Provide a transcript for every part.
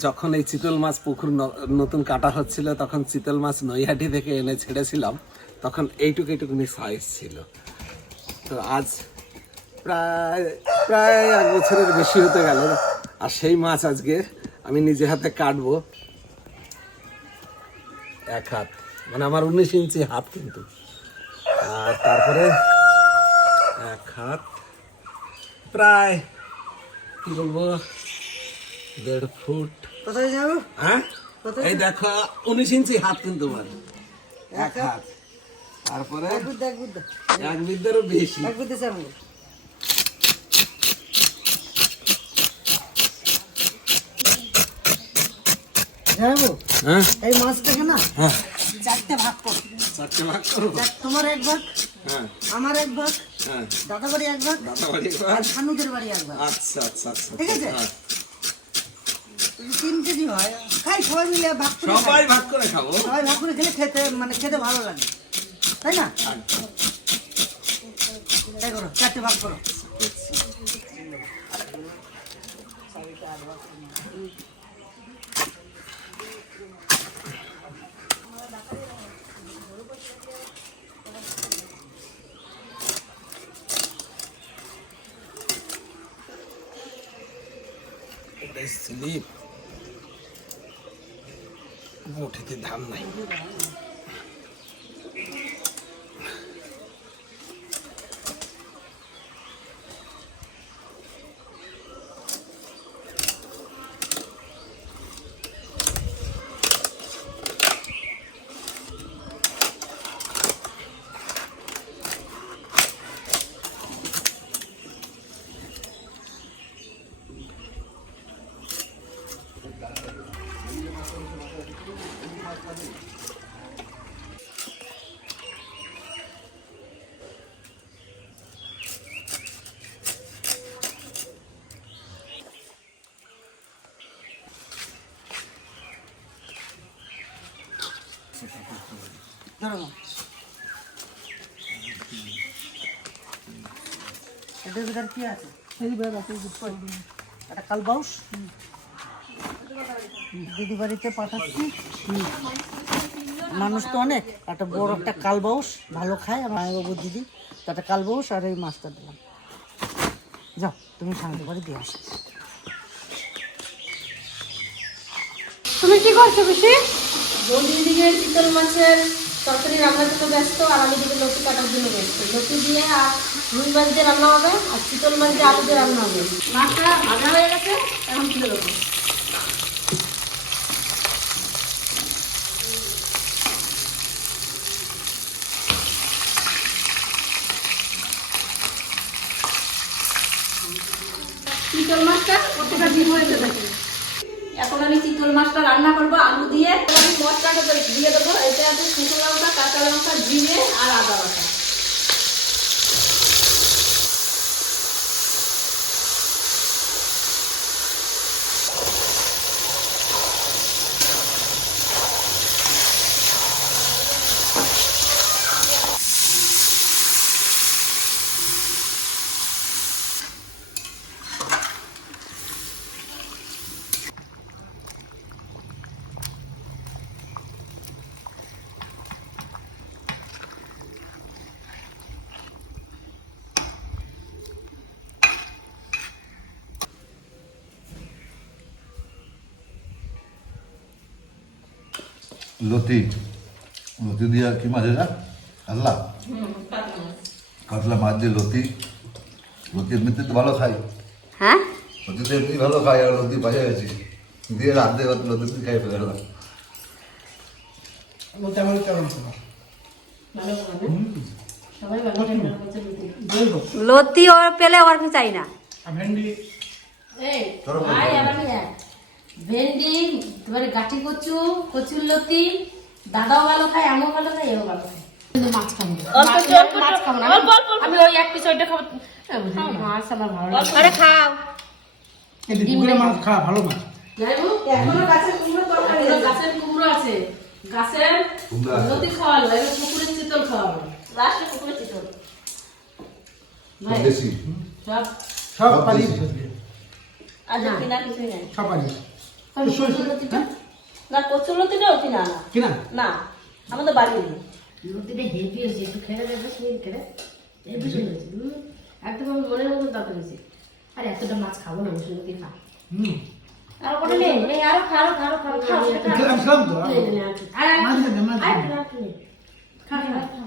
যখন এই চিতল মাছ পুকুর নতুন কাটা হচ্ছিল, তখন চিতল মাছ নৈহাটি থেকে এনে ছেড়েছিলাম। তখন এইটুকু এইটুকুনি সাইজ ছিল। তো আজ প্রায় প্রায় এক বছরের বেশি হতে গেল। আর সেই মাছ আজকে আমি নিজে হাতে কাটবো। এক হাত। মানে আমার উনিশ ইঞ্চি হাত কিন্তু। আর তারপরে এক হাত। প্রায়, কি বলব, দেড় ফুট। কোথায় যাব? হ্যাঁ? এই দেখো উনিশ ইঞ্চি হাত কিন্তু আমার এক হাত। তারপরে? এক বিদ্যারও বেশি। এক হ্যাঁ। এই মাছটাকে না? হ্যাঁ। চারটে ভাগ করো। চারটে ভাগ করো। তোমার এক ভাগ হ্যাঁ। আমার এক ভাগ হ্যাঁ। দাদা বাড়ি এক ভাগ দাদা বাড়ি আর শানুদের বাড়ি এক ভাগ। আচ্ছা আচ্ছা আচ্ছা। ঠিক আছে? হ্যাঁ। তিন কেজি হয়। খাই সবাই মিলে ভাগ করে সবাই ভাগ করে খাব? সবাই ভাগ করে খেলে খেতে মানে খেতে ভালো লাগে। তাই না? তাই করো চারটে ভাগ করো। मोठे ते धाम नाही. ধরো মা। এটার ভিতরে কি আছে? একটা কালবাউস দিদি বাড়িতে পাঠাচ্ছি। মানুষ তো অনেক। একটা বড় একটা কালবাউস ভালো খায় আমার বাবু দিদি। তো একটা কালবাউস আর এই মাছটা দিলাম। যাও তুমি সামনে বাড়ি দিয়ে আসো। তুমি কি করছ বেশি বৌদি দিকে চিতল মাছের তরকারি রান্নার জন্য ব্যস্ত আর আমি দিকে লতি কাটার জন্য ব্যস্ত লতি দিয়ে আর রুই মাছ দিয়ে রান্না হবে আর চিতল মাছ দিয়ে আলু দিয়ে রান্না হবে। মাছটা ভাজা হয়ে গেছে, এখন তুলে দেবো চিতল মাছটা প্রত্যেকটা ডিম হয়েছে দেখি এখন আমি চিতল মাছটা রান্না করব আলু দিয়ে আমি মশলাটা দিয়ে- দিয়ে দেবো এতে আছে শুকনো লঙ্কা জিরে আর আদা বাটা। লতি লতি দিয়ে আর কি মাছ এটা? আল্লাহ কাতলা মাছ দিয়ে লতি। লতি এমনিতে তো ভালো খাই হ্যাঁ? লতি তো এমনি ভালো খাই আর লতি বাজে গেছি। দিয়ে রাত দিয়ে লতি দিয়ে খাই ফেলে সবাই লতি ওর পেলে ওর চাই না। এই ভাই ভেন্ডি এবারে গাঠি কচু কচুর লতি। দাদাও ভালো খায় আমিও ভালো খাই এও ভালো খায়। কিন্তু মাছ খাব মাছ- মাছ খাব না। আমি- আমি ওই এক পিস ওইটা খাব। মাছ আমার ভালো লাগে। আরে খাও। যাই হোক, এখনও গাছের কুমড়ো আছে। গাছের কুমড়ো আছে। লতি খাওয়ালো এবার পুকুরের চিতল খাওয়ালো লাস্টে পুকুরের চিতল। সব সব কিছুই নাই। কচুরলতিটা না কচুরলতিটা অতি না না। না? আমাদের বাড়ি নেই লতিটা হেভি হয়েছে একটু খেলে যাবে শুনে খেলে হেভি হয়েছে? একদম আমার মনের মতন তরকারি হয়েছে। আর এতটা মাছ খাব না মুসুর লতি খা। আর ওটা নেই এই আরও খা আরও খা আরও খা খা খেলাম, খেলাম তো, নে, নে, নে, আর একটু। আর আর মাছ দে, মাছ দে। আর একটু, আর একটু নে। খা খা খা।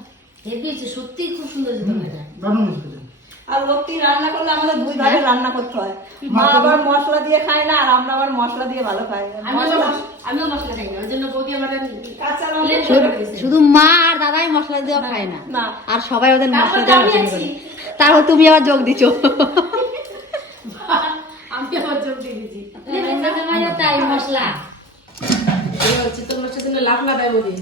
হেভি হয়েছে সত্যিই খুব সুন্দর হয়েছে তরকারিটা। দারুণ হয়েছে। আর লতি রান্না করলে আমাদের দুই ভাগে রান্না করতে হয়? মা আবার মশলা দিয়ে খায় না আর আমরা আবার মশলা দিয়ে ভালো খাই আমিও মশলা খাই না ওই জন্য বৌদি আমার কাঁচা লঙ্কা শুধু মা আর দাদাই মশলা দেওয়া খায় না। না। আর সবাই ওদের মশলা পছন্দ করে। তারপর তুমি আবার যোগ দিচ্ছ আমি আবার যোগ দিয়ে তাই মশলা। হচ্ছে তোর জন্য লাভ দেয় বৌদি।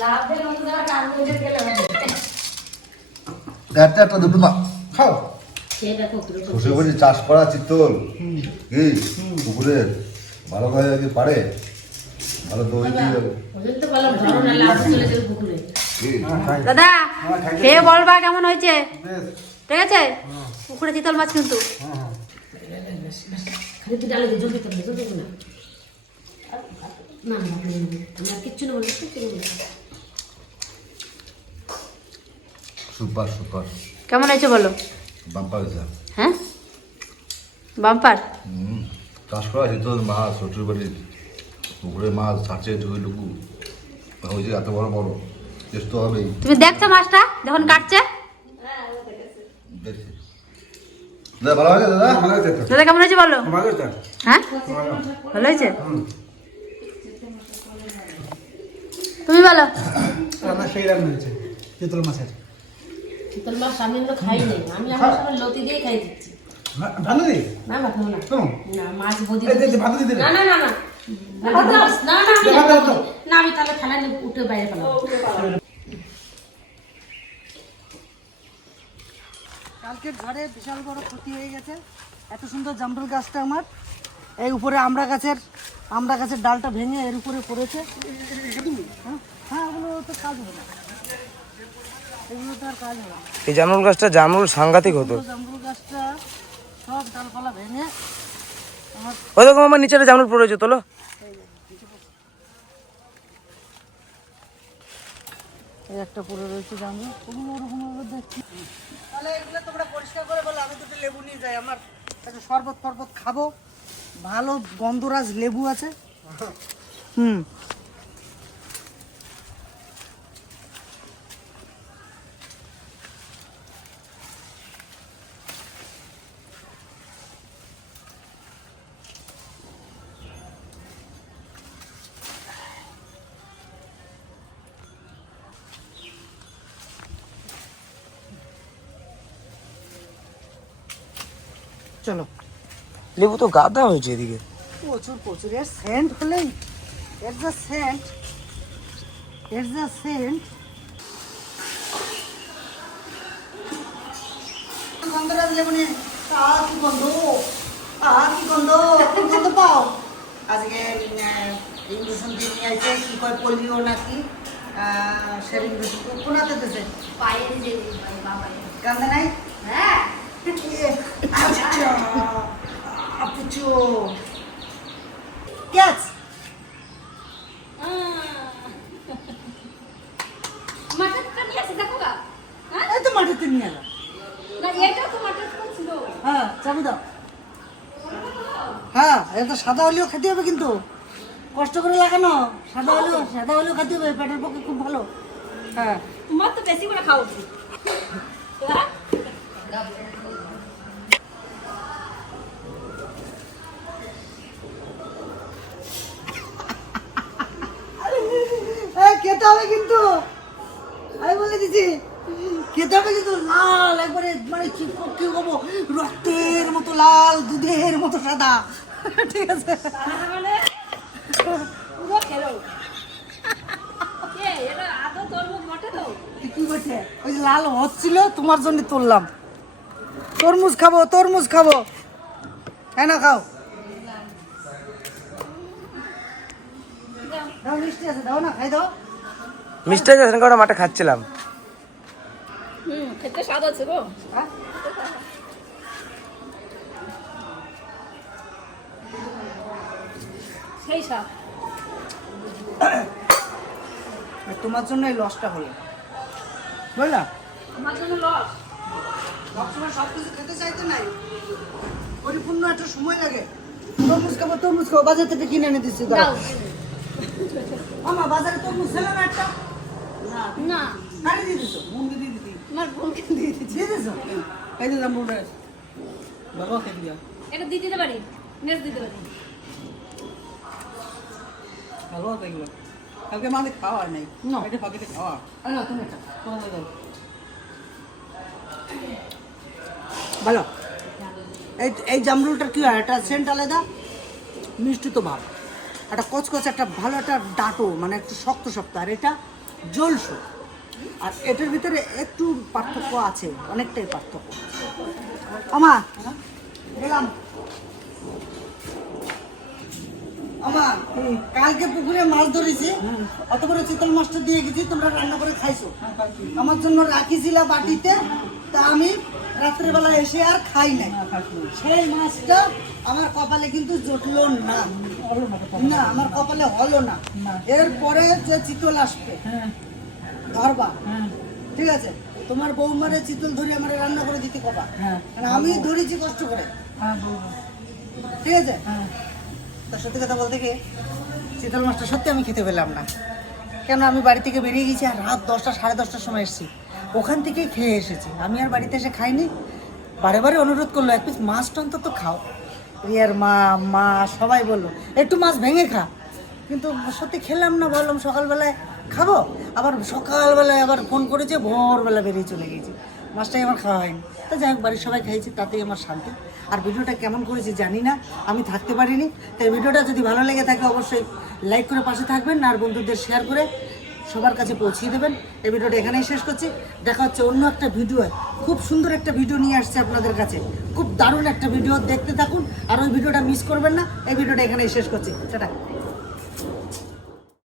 লাভ দেয় দেওয়া কাজ করে গেলে হবে একটা একটা দুটো মা খাও। শ্বশুর বাড়ি চাষ করা চিত্তল কি? পুকুরের ভালো ভাবে কি পারে ভালো দই দাদা খেয়ে বলবা কেমন হয়েছে? ঠিক আছে? পুকুরে চিতল মাছ কিন্তু। না না কিচ্ছু না বলি কিচ্ছু না সুপার সুপার। কেমন হয়েছে বলো? বাম্পার হয়েছে। হ্যাঁ? বাম্পার হুম, চাষ করা মাছ শ্বশুর বাড়ির পুকুরের মাছ ছাড়ছে ঢুকুলুকু ওই যে এত বড় বড়। চেষ্টা হবেই। তুমি দেখছ মাছটা? যখন কাটছে? দেখছি। ভালো হয়েছে দাদা? ভালো হয়েছে দাদা কেমন হয়েছে বলো? ভালো হয়েছে হ্যাঁ? ভালো হয়েছে? তুমি বলো। রান্না সেই রান্না হয়েছে চিতল মাছের। শীতল মাছ আমি এগুলো খাই নাই। আমি আমার সময় লতি দিয়ে খাই দিচ্ছি। ভালো রে না না খাব না। না মাছ বদি এই দে, দে, ভাত দিতে না না না না। না না না আমি দে, ভাত দাও, দাও। না আমি তাহলে থালা উঠে বাইরে ফেলাম কালকের ঝড়ে বিশাল বড় ক্ষতি হয়ে গেছে। এত সুন্দর জামরুল গাছটা আমার। এই উপরে আমরা গাছের আমরা গাছের ডালটা ভেঙে এর উপরে পড়েছে। হ্যাঁ? হ্যাঁ ওগুলো তো কাজ হবে না। এই জামরুল গাছটা জামরুল সাংঘাতিক হতো। পুরো গাছটা আমার ওই দেখো আমার নিচে জামরুল পড়েছে তোলো। এই একটা পড়ে রয়েছে জামরুল। দেখছি। তাহলে এগুলো তোমরা পরিষ্কার করে বলো, আমি দুটো লেবু নিয়ে যাই। আমার একটা শরবত ফরবত খাব। ভালো গন্ধরাজ লেবু আছে। হুম। চলো। লেবু তো গাদা হয়েছে এদিকে। প্রচুর প্রচুর। এর সেন্ট হলেই এর যা সেন্ট এর যা সেন্ট গন্ধরাজ কি গন্ধ? আহ কি গন্ধ? গন্ধ পাও? আজকে ইঞ্জেকশন দিয়ে নিয়ে আসছে কি কয় পোলিও নাকি? সে ইঞ্জেকশন কোনাতে দিতেছে পায়ে কান্দে নাই? হ্যাঁ। আচ্ছা আপুচো নিয়ে আসে দেখো গা। এই তো মাটিতে নিয়ে এলাম। না এটা তো মাথার ছিল। হ্যাঁ চাবি দাও। হ্যাঁ এটা সাদা হলেও খেতে হবে কিন্তু। কষ্ট করে লাগানো সাদা হলেও সাদা হলেও খেতে হবে পেটের পক্ষে খুব ভালো। হ্যাঁ। তোমার তো বেশি করে খাওয়া উচিত এই, খেতে হবে কিন্তু খেতে হবে কিন্তু লাল একবারে মানে কি কি হব রক্তের মতো লাল দুধের মতো সাদা। ঠিক আছে? কি করছে ওই লাল হচ্ছিল তোমার জন্য তুললাম। তরমুজ খাব তরমুজ খাব। হ্যাঁ না খাও। মিষ্টি আছে দাও না খাই দাও। মিষ্টি আছে মাঠে খাচ্ছিলাম। খেতে স্বাদ আছে গো? সেই আর তোমার জন্য এই লসটা হলো। বুঝলা? আমার জন্য লস সবসময় সব কিছু খেতে চাইতে নাই। পরিপূর্ণ একটা সময় লাগে। তরমুজ খাব তরমুজ খাব। বাজার থেকে কিনে এনে দিচ্ছি দাও আমা বাজারে তরমুজ ছিল না একটা? না। কারে দিয়ে দিছো? আমার বোনকে দিয়ে দিচ্ছি। দিয়ে দিছো? এই যে দাম বাবা এটা দিয়ে দিতে পারি? দিতে পারি। ভালো এগুলো। কালকে আমাদের খাওয়া নেই। এটা পাখিতে খাওয়া। না তুমি এটা দাও। ভালো। এই এই জামরুলটার কি হয়? একটা সেন্ট আলাদা মিষ্টি তো ভাব একটা কচকচ একটা ভালো একটা ডাটো মানে একটু শক্ত শক্ত। আর এটা জলসো। আর এটার ভিতরে একটু পার্থক্য আছে, অনেকটাই পার্থক্য। আমা গেলাম। আমার কালকে পুকুরে মাছ ধরেছি অত বড় চিতল মাছটা দিয়ে গেছি, তোমরা রান্না করে খাইছো। আমার জন্য রাখিছিলা বাটিতে, তা আমি রাত্রেবেলা এসে আর খাই নাই। সেই মাছটা আমার কপালে কিন্তু জুটলো না। না, আমার কপালে হলো না। এরপরে যে চিতল আসবে ধরবা ঠিক আছে? তোমার বৌমারে চিতল ধরে আমার রান্না করে দিতে কবা। মানে আমি ধরেছি কষ্ট করে। ঠিক আছে? তার সত্যি কথা বলতে কি চিতল মাছটা সত্যি আমি খেতে পেলাম না। কেন আমি বাড়ি থেকে বেরিয়ে গেছি আর রাত দশটা সাড়ে দশটার সময় এসেছি। ওখান থেকেই খেয়ে এসেছি। আমি আর বাড়িতে এসে খাইনি। বারে বারে অনুরোধ করল এক পিস মাছটা অন্তত খাও। রিয়ার মা মা সবাই বলল একটু মাছ ভেঙে খা। কিন্তু সত্যি খেলাম না বললাম সকালবেলায় খাব? আবার সকালবেলায় আবার ফোন করেছে, ভোরবেলা বেরিয়ে চলে গেছি মাছটাই আমার খাওয়া হয়নি। তো যাই হোক, বাড়ির সবাই খাইছি, তাতেই আমার শান্তি। আর ভিডিওটা কেমন করেছি জানি না, আমি থাকতে পারিনি। তাই ভিডিওটা যদি ভালো লেগে থাকে, অবশ্যই লাইক করে পাশে থাকবেন আর বন্ধুদের শেয়ার করে সবার কাছে পৌঁছিয়ে দেবেন। এই ভিডিওটা এখানেই শেষ করছি। দেখা হচ্ছে অন্য একটা ভিডিও খুব সুন্দর একটা ভিডিও নিয়ে আসছে আপনাদের কাছে। খুব দারুণ একটা ভিডিও দেখতে থাকুন। আর ওই ভিডিওটা মিস করবেন না। এই ভিডিওটা এখানেই শেষ করছি। টাটা।